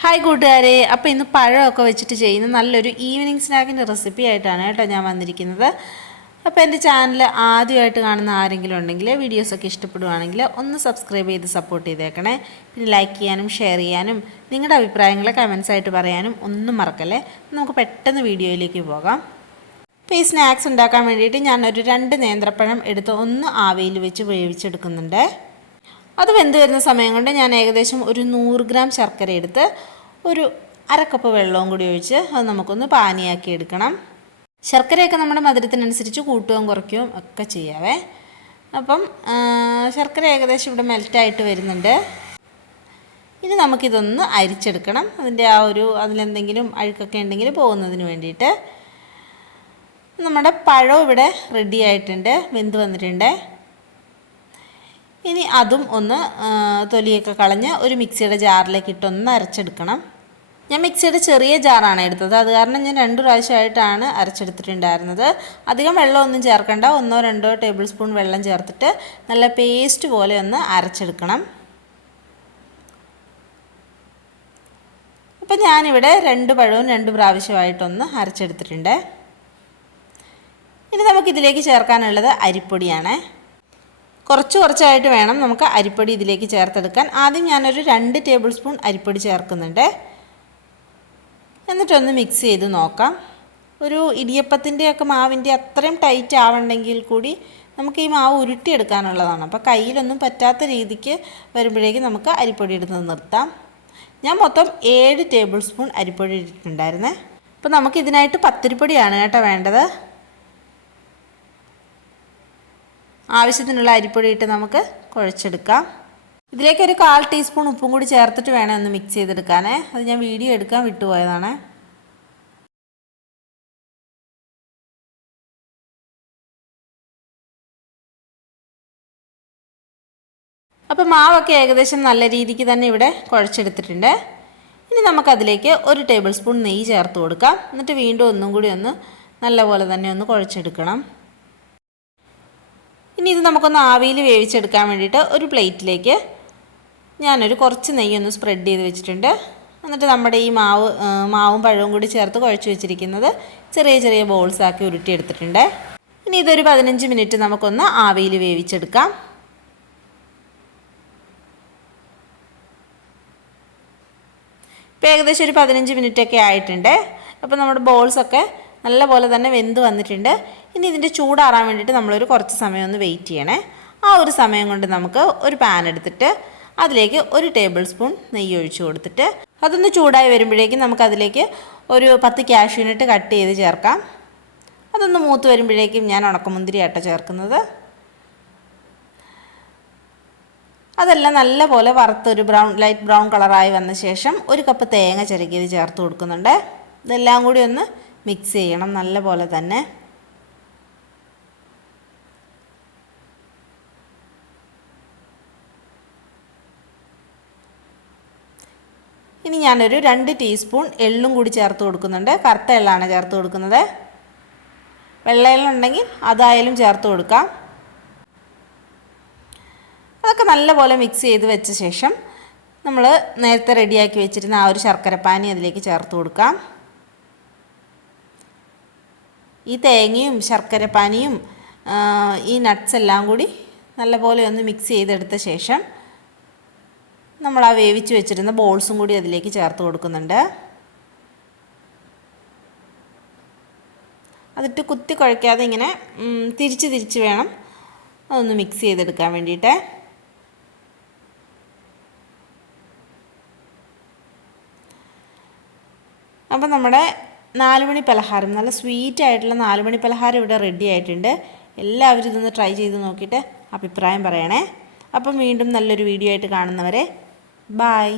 Hi കൂട്ടുകാരെ, അപ്പോൾ ഇന്ന് പഴമൊക്കെ വെച്ചിട്ട് ചെയ്യുന്ന നല്ലൊരു ഈവനിങ് സ്നാക്കിൻ്റെ റെസിപ്പി ആയിട്ടാണ് കേട്ടോ ഞാൻ വന്നിരിക്കുന്നത്. അപ്പോൾ എൻ്റെ ചാനൽ ആദ്യമായിട്ട് കാണുന്ന ആരെങ്കിലും ഉണ്ടെങ്കിൽ വീഡിയോസൊക്കെ ഇഷ്ടപ്പെടുവാണെങ്കിൽ ഒന്ന് സബ്സ്ക്രൈബ് ചെയ്ത് സപ്പോർട്ട് ചെയ്തേക്കണേ. പിന്നെ ലൈക്ക് ചെയ്യാനും ഷെയർ ചെയ്യാനും നിങ്ങളുടെ അഭിപ്രായങ്ങൾ കമൻസ് ആയിട്ട് പറയാനും ഒന്നും മറക്കല്ലേ. നമുക്ക് പെട്ടെന്ന് വീഡിയോയിലേക്ക് പോകാം. അപ്പോൾ ഈ സ്നാക്സ് ഉണ്ടാക്കാൻ വേണ്ടിയിട്ട് ഞാനൊരു 2 നേന്ത്രപ്പഴം എടുത്ത് ഒന്ന് ആവിയിൽ വെച്ച് വേവിച്ചെടുക്കുന്നുണ്ട്. അത് വെന്ത് വരുന്ന സമയം കൊണ്ട് ഞാൻ ഏകദേശം ഒരു 100 ഗ്രാം ശർക്കര എടുത്ത് ഒരു 1/2 കപ്പ് വെള്ളവും കൂടി ഒഴിച്ച് അത് നമുക്കൊന്ന് പാനിയാക്കി എടുക്കണം. ശർക്കരയൊക്കെ നമ്മുടെ മധുരത്തിനനുസരിച്ച് കൂട്ടുകയും കുറയ്ക്കുകയും ഒക്കെ ചെയ്യാവേ. അപ്പം ശർക്കര ഏകദേശം ഇവിടെ മെൽറ്റായിട്ട് വരുന്നുണ്ട്. ഇനി നമുക്കിതൊന്ന് അരിച്ചെടുക്കണം. അതിൻ്റെ അതിലെന്തെങ്കിലും അഴുക്കൊക്കെ ഉണ്ടെങ്കിൽ പോകുന്നതിന് വേണ്ടിയിട്ട്. നമ്മുടെ പഴം ഇവിടെ റെഡി ആയിട്ടുണ്ട്, വെന്ത് വന്നിട്ടുണ്ട്. ഇനി അതും ഒന്ന് തൊലിയൊക്കെ കളഞ്ഞ് ഒരു മിക്സിയുടെ ജാറിലേക്ക് ഇട്ടൊന്ന് അരച്ചെടുക്കണം. ഞാൻ മിക്സിയുടെ ചെറിയ ജാറാണ് എടുത്തത്, അത് കാരണം ഞാൻ 2 പ്രാവശ്യമായിട്ടാണ് അരച്ചെടുത്തിട്ടുണ്ടായിരുന്നത്. അധികം വെള്ളമൊന്നും ചേർക്കണ്ട, 1-2 ടേബിൾ സ്പൂൺ വെള്ളം ചേർത്തിട്ട് നല്ല പേസ്റ്റ് പോലെ ഒന്ന് അരച്ചെടുക്കണം. അപ്പം ഞാനിവിടെ 2 പഴവും 2 പ്രാവശ്യമായിട്ടൊന്ന് അരച്ചെടുത്തിട്ടുണ്ട്. ഇനി നമുക്കിതിലേക്ക് ചേർക്കാനുള്ളത് അരിപ്പൊടിയാണ്. കുറച്ചായിട്ട് വേണം നമുക്ക് അരിപ്പൊടി ഇതിലേക്ക് ചേർത്തെടുക്കാൻ. ആദ്യം ഞാനൊരു 2 ടേബിൾ സ്പൂൺ അരിപ്പൊടി ചേർക്കുന്നുണ്ട്. എന്നിട്ടൊന്ന് മിക്സ് ചെയ്ത് നോക്കാം. ഒരു ഇടിയപ്പത്തിൻ്റെയൊക്കെ മാവിൻ്റെ അത്രയും ടൈറ്റ് ആവണമെങ്കിൽ കൂടി നമുക്ക് ഈ മാവ് ഉരുട്ടിയെടുക്കാനുള്ളതാണ്. അപ്പോൾ കയ്യിലൊന്നും പറ്റാത്ത രീതിക്ക് വരുമ്പോഴേക്കും നമുക്ക് അരിപ്പൊടി ഇടുന്നത് നിർത്താം. ഞാൻ മൊത്തം 7 ടേബിൾ സ്പൂൺ അരിപ്പൊടി ഇട്ടിട്ടുണ്ടായിരുന്നേ. അപ്പോൾ നമുക്കിതിനായിട്ട് പത്തിരിപ്പൊടിയാണ് കേട്ടോ വേണ്ടത്. ആവശ്യത്തിനുള്ള അരിപ്പൊടി ഇട്ട് നമുക്ക് കുഴച്ചെടുക്കാം. ഇതിലേക്ക് ഒരു 1/4 ടീസ്പൂൺ ഉപ്പും കൂടി ചേർത്തിട്ട് വേണം ഒന്ന് മിക്സ് ചെയ്തെടുക്കാനേ. അത് ഞാൻ വീഡിയോ എടുക്കാൻ വിട്ടുപോയതാണ്. അപ്പോൾ മാവൊക്കെ ഏകദേശം നല്ല രീതിക്ക് തന്നെ ഇവിടെ കുഴച്ചെടുത്തിട്ടുണ്ട്. ഇനി നമുക്കതിലേക്ക് 1 ടേബിൾ സ്പൂൺ നെയ്യ് ചേർത്ത് കൊടുക്കാം. എന്നിട്ട് വീണ്ടും ഒന്നും കൂടി ഒന്ന് നല്ലപോലെ തന്നെ ഒന്ന് കുഴച്ചെടുക്കണം. ഇനി ഇത് നമുക്കൊന്ന് ആവിയിൽ വേവിച്ചെടുക്കാൻ വേണ്ടിയിട്ട് ഒരു പ്ലേറ്റിലേക്ക് ഞാനൊരു കുറച്ച് നെയ്യൊന്ന് സ്പ്രെഡ് ചെയ്ത് വെച്ചിട്ടുണ്ട്. എന്നിട്ട് നമ്മുടെ ഈ മാവും പഴവും കൂടി ചേർത്ത് കുഴച്ച് വെച്ചിരിക്കുന്നത് ചെറിയ ബോൾസാക്കി ഉരുട്ടിയെടുത്തിട്ടുണ്ട്. ഇനി ഇതൊരു 15 മിനിറ്റ് നമുക്കൊന്ന് ആവിയിൽ വേവിച്ചെടുക്കാം. ഇപ്പോൾ ഏകദേശം ഒരു 15 മിനിറ്റൊക്കെ ആയിട്ടുണ്ട്. അപ്പോൾ നമ്മുടെ ബോൾസൊക്കെ നല്ലപോലെ തന്നെ വെന്ത് വന്നിട്ടുണ്ട്. ഇനി ഇതിൻ്റെ ചൂടാറാൻ വേണ്ടിയിട്ട് നമ്മളൊരു കുറച്ച് സമയം ഒന്ന് വെയിറ്റ് ചെയ്യണേ. ആ ഒരു സമയം കൊണ്ട് നമുക്ക് ഒരു പാൻ എടുത്തിട്ട് അതിലേക്ക് 1 ടേബിൾ സ്പൂൺ നെയ്യ് ഒഴിച്ച് കൊടുത്തിട്ട് അതൊന്ന് ചൂടായി വരുമ്പോഴേക്കും നമുക്കതിലേക്ക് ഒരു 10 കാഷ്യൂനട്ട് കട്ട് ചെയ്ത് ചേർക്കാം. അതൊന്ന് മൂത്ത് വരുമ്പോഴേക്കും ഞാൻ ഉണക്കമുന്തിരിയാട്ടോ ചേർക്കുന്നത്. അതെല്ലാം നല്ലപോലെ വറുത്തൊരു ലൈറ്റ് ബ്രൗൺ കളറായി വന്ന ശേഷം 1 കപ്പ് തേങ്ങ ചിരകിയത് ചേർത്ത് കൊടുക്കുന്നുണ്ട്. ഇതെല്ലാം കൂടി ഒന്ന് മിക്സ് ചെയ്യണം നല്ലപോലെ തന്നെ. ഇനി ഞാനൊരു 2 ടീസ്പൂൺ എള്ളും കൂടി ചേർത്ത് കൊടുക്കുന്നുണ്ട്. കറുത്ത എള്ളാണ് ചേർത്ത് കൊടുക്കുന്നത്. വെള്ള എള്ളുണ്ടെങ്കിൽ അതായാലും ചേർത്ത് കൊടുക്കാം. അതൊക്കെ നല്ലപോലെ മിക്സ് ചെയ്ത് വെച്ച ശേഷം നമ്മൾ നേരത്തെ റെഡിയാക്കി വെച്ചിരുന്ന ആ ഒരു ശർക്കരപ്പാനി അതിലേക്ക് ചേർത്ത് കൊടുക്കാം. ഈ തേങ്ങയും ശർക്കരപ്പാനിയും ഈ നട്ട്സ് എല്ലാം കൂടി നല്ലപോലെ ഒന്ന് മിക്സ് ചെയ്തെടുത്ത ശേഷം നമ്മൾ ആ വേവിച്ച് വെച്ചിരുന്ന ബോൾസും കൂടി അതിലേക്ക് ചേർത്ത് കൊടുക്കുന്നുണ്ട്. അതിട്ട് കുത്തി കുഴയ്ക്കാതെ ഇങ്ങനെ തിരിച്ച് വേണം അതൊന്ന് മിക്സ് ചെയ്തെടുക്കാൻ വേണ്ടിയിട്ട്. അപ്പം നമ്മുടെ 4 മണി പലഹാരം, നല്ല സ്വീറ്റ് ആയിട്ടുള്ള 4 മണി പലഹാരം ഇവിടെ റെഡി ആയിട്ടുണ്ട്. എല്ലാവരും ഇതൊന്ന് ട്രൈ ചെയ്ത് നോക്കിയിട്ട് അഭിപ്രായം പറയണേ. അപ്പം വീണ്ടും നല്ലൊരു വീഡിയോ ആയിട്ട് കാണുന്നവരെ ബായ്.